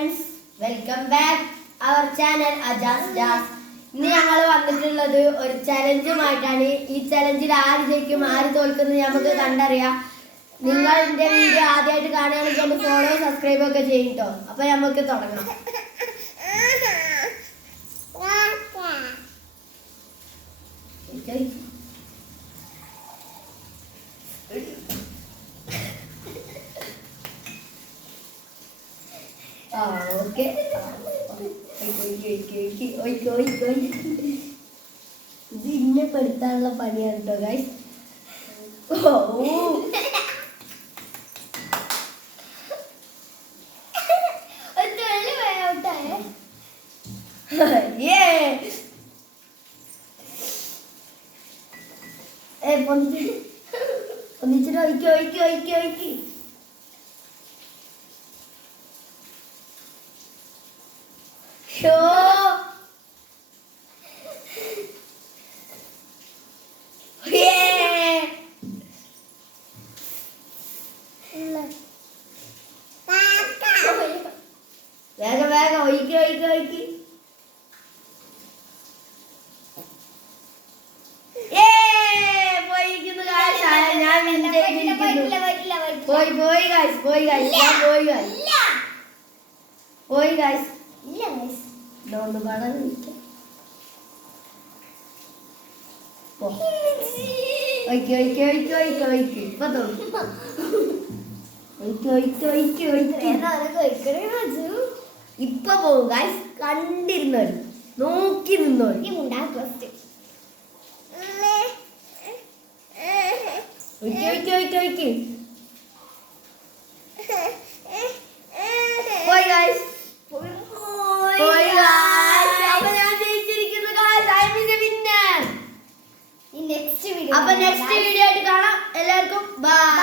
Friends, welcome back our channel Ajas Das. ഇന്ന് ഞങ്ങൾ വന്നിട്ടുള്ളത് ഒരു ചലഞ്ചുമായിട്ടാണ്. ഈ ചലഞ്ചിൽ ആര് ജയിക്കും ആര് തോൽക്കുന്നത് നമുക്ക് കണ്ടറിയാം. നിങ്ങൾ എൻ്റെ വീഡിയോ ആദ്യമായിട്ട് കാണുകയാണെങ്കിൽ ഒന്ന് ഫോളോ സബ്സ്ക്രൈബ് ഒക്കെ ചെയ്യും കേട്ടോ. അപ്പൊ നമുക്ക് തുടങ്ങാം. ഓക്കെ, ഇത് ഇന്നെ പെടുത്താനുള്ള പണിയാണ് കേട്ടോ ഗൈസ്. ഒന്നിച്ചിട്ട് ഒഴിക്കി വേഗം ഒഴിക്കി പോയി ഗൈസ്. ഇതൊന്ന് പാടാൻ ഇപ്പൊ പോകും ഗൈസ്. കണ്ടിരുന്നോളി, നോക്കി നിന്നോളി. പോയി ഗൈസ്. അപ്പൊ നെക്സ്റ്റ് വീഡിയോ ആയിട്ട് കാണാം. എല്ലാവർക്കും ബൈ.